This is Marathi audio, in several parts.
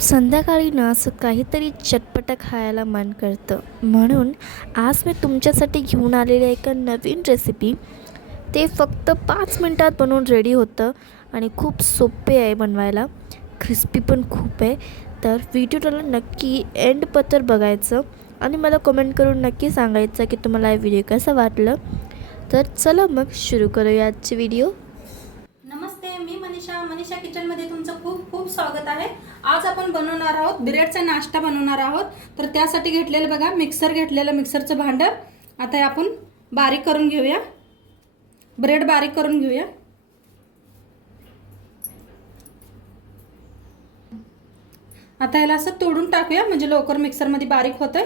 संध्याकाळी ना असं काहीतरी चटपटं खायला मन करतं. म्हणून आज मी तुमच्यासाठी घेऊन आलेली एका नवीन रेसिपी ते फक्त पाच मिनटात बनवून रेडी होतं आणि खूप सोपे आहे बनवायला. क्रिस्पी पण खूप आहे. तर व्हिडिओला नक्की एंड पत्र बघायचं आणि मला कमेंट करून नक्की सांगायचं की तुम्हाला हा व्हिडिओ कसा वाटलं. तर चला मग सुरू करूया आजची व्हिडिओ मनीषा मनीषा किचनमध्ये तुमचं खूप खूप स्वागत आहे. आज आपण बनवणार आहोत ब्रेडचा नाश्ता बनवणार आहोत. तर त्यासाठी घेतलेलं बघा मिक्सर घेतलेलं मिक्सरचं भांडं. आता हे आपण बारीक करून घेऊया. ब्रेड बारीक करून घेऊया. आता याला असं तोडून टाकूया म्हणजे लवकर मिक्सरमध्ये बारीक होतं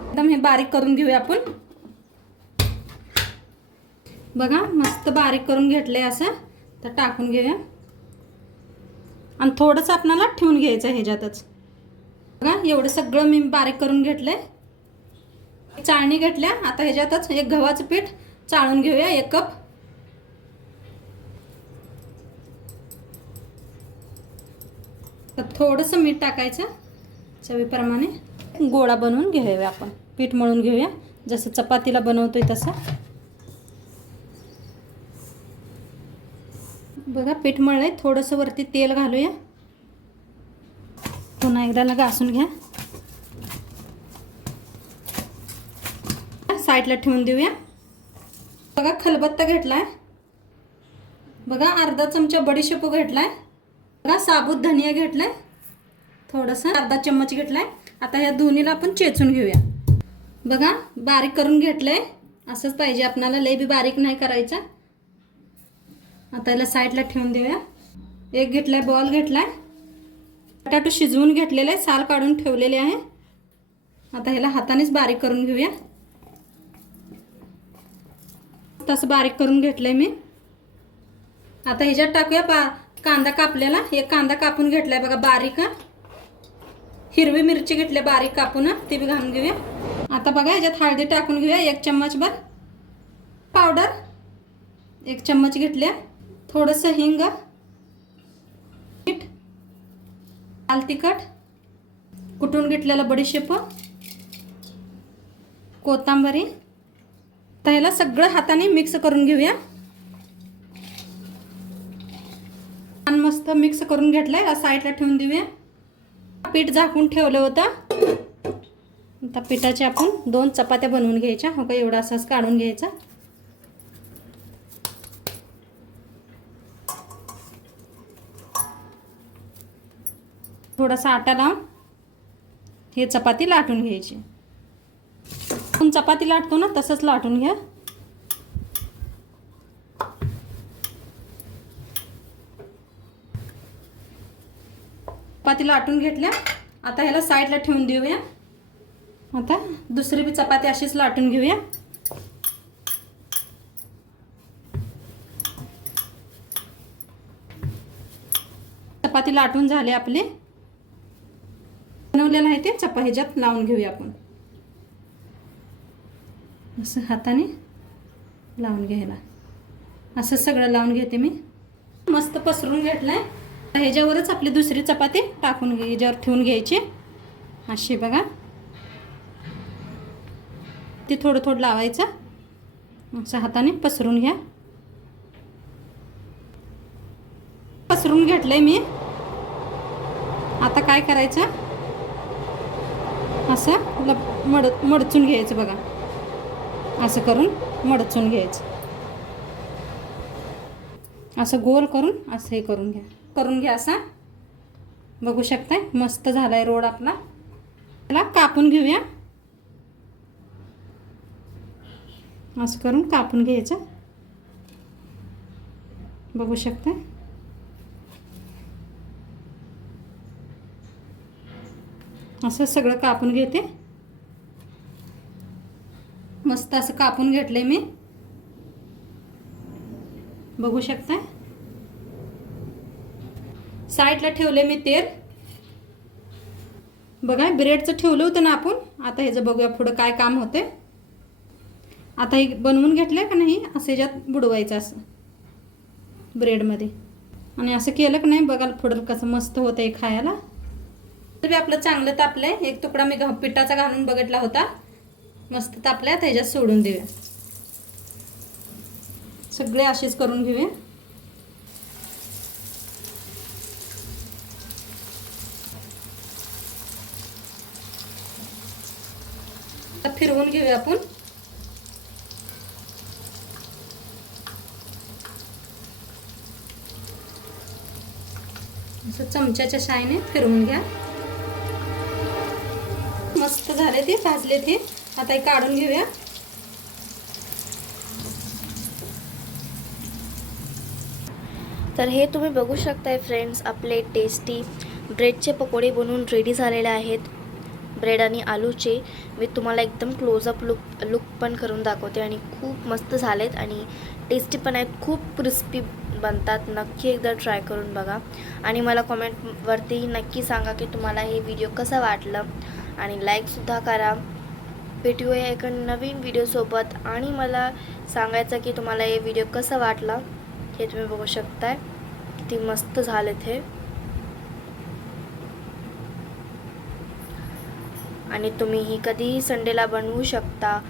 एकदम हे बारीक करून घेऊया आपण. बघा मस्त बारीक करून घेतलं आहे असं. तर टाकून घेऊया. आणि थोडंसं आपणाला ठेवून घ्यायचं ह्याच्यातच. बघा एवढं सगळं मी बारीक करून घेतलं आहे चाळणी घेतल्या आता ह्याच्यातच एक गव्हाचं पीठ चाळून घेऊया एक कप. तर थोडंसं मीठ टाकायचं चवीप्रमाणे. गोळा बनवून घेऊया आपण. पीठ मळून घेऊया. जसं चपातीला बनवतोय तसं. बघा पीठ मळलंय. थोडंसं वरती तेल घालूया. पुन्हा एकदाला घासून घ्या. साईडला ठेवून देऊया. बघा खलबत्ता घेतलाय. बघा अर्धा चमचा बडीशेपू घेतलाय. बघा साबूत धनिया घेतलाय. थोडंसं अर्धा चम्मच आहे आता ह्या दोन्हीला आपण चेचून घेऊया. बघा बारीक करून घेतलं आहे असंच पाहिजे. आपणाला लय बी बारीक नाही करायचं. आता याला साईडला ठेवून देऊया. एक घेतलाय बॉल घेतलाय. बटाटो शिजवून घेतलेले आहे साल काढून ठेवलेले आहे. आता ह्याला हातानेच बारीक करून घेऊया. तसं बारीक करून घेतलंय मी. आता ह्याच्यात टाकूया बा कांदा कापलेला. एक कांदा कापून घेतलाय बघा बारीक. हिरवी मिरची घेतली बारीक कापून. ती बी घालून घेऊया. आता बघा ह्याच्यात हळदी टाकून घेऊया एक चम्मच भर. पावडर. एक चम्मच घेतल्या थोडंसं हिंग. मीठ लाल तिखट. कुटून घेतलेलं बडीशेप. कोथांबरी. तर ह्याला सगळं हाताने मिक्स करून घेऊया. छान मस्त मिक्स करून घेतलं आहे साईडला ठेवून देऊया. पीठ झाकून ठेवलं होतं. आता पिठाच्या आपण दोन चपात्या बनवून घ्यायच्या. हो का? एवढा असाच काढून घ्यायचा. थोडासा आटा लावून हे चपाती लाटून घ्यायची. आपण चपाती लाटतो ना तसंच लाटून घ्या. चपाती लाटून घेतल्या. आता ह्याला साईडला ठेवून देऊया. आता दुसरी बी चपाती अशीच लाटून घेऊया. चपाती लाटून झाले आपले. बनवलेलं आहे ते चपा ह्याच्यात लावून घेऊया आपण. असं हाताने लावून घ्यायला. असं सगळं लावून घेते मी. मस्त पसरून घेतलंय. ह्याच्यावरच आपली दुसरी चपाती टाकून ह्याच्यावर ठेवून घ्यायची. अशी बघा. ते थोडं थोडं लावायचं. असं हाताने पसरून घ्या. पसरून घेतलंय मी. आता काय करायचं? असं लप मड मडचून घ्यायचं बघा. असं करून मडचून घ्यायचं. असं गोल करून असं हे करून घ्या. करून घ्या असा. बघू शकताय? मस्त झाला आहे रोड आपला. त्याला कापून घेऊया. असं करून कापून घ्यायचं. बघू शकताय? असं सगळं कापून घेते. मस्त असं कापून घेतलं आहे मी. बघू शकताय? साईडला ठेवले मी तेल. बघा ब्रेडचं ठेवलं होतं ना आपण. आता ह्याचं बघूया पुढं काय काम होते आता हे बनवून घेतलं आहे का नाही? असं ह्याच्यात बुडवायचं असं. ब्रेडमध्ये. आणि असं केलं की नाही? बघाल पुढं कसं मस्त होतं आहे खायला. तर बी आपलं चांगलं तापलंय. एक तुकडा मी पिठाचा घालून बघितला होता. मस्त तापल्या. त्याच्यात सोडून देऊया. सगळे असेच करून घेऊया. फिरवून घेऊया आपण. असं चमच्याच्या शाईने फिरवून घ्या. मस्त झाले ते भाजले ते. आता हे काढून घेऊया. तर हे तुम्ही बघू शकताय फ्रेंड्स आपले टेस्टी ब्रेडचे पकोडे बनवून रेडी झालेले आहेत. ब्रेड आणि आलूचे. मी तुम्हाला एकदम क्लोजअप लुक लुक पण करून दाखवते आणि खूप मस्त झालेत आणि टेस्टी पण आहेत. खूप क्रिस्पी बनतात. नक्की एकदा ट्राय करून बघा. आणि मला कॉमेंटवरती नक्की सांगा की तुम्हाला हे व्हिडिओ कसा वाटलं. आणि लाईकसुद्धा करा. भेटूया एका नवीन व्हिडिओसोबत आणि मला सांगायचं की तुम्हाला हे व्हिडिओ कसा वाटला हे तुम्ही बघू शकताय. किती मस्त झाले हे. आणि तुम्ही ही कधीही संडेला बनवू शकता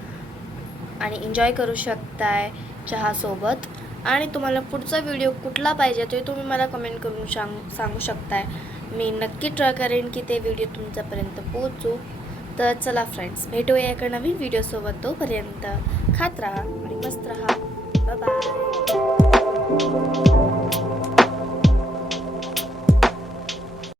आणि एन्जॉय करू शकताय चहासोबत. आणि तुम्हाला पुढचा व्हिडिओ कुठला पाहिजे ते तुम्ही मला कमेंट करून सांग सांगू शकताय. मी नक्की ट्राय करेन की ते व्हिडिओ तुमच्यापर्यंत पोहोचू. तर चला फ्रेंड्स भेटूया एका नवीन व्हिडिओसोबत तोपर्यंत खात राहा आणि मस्त राहा. बाय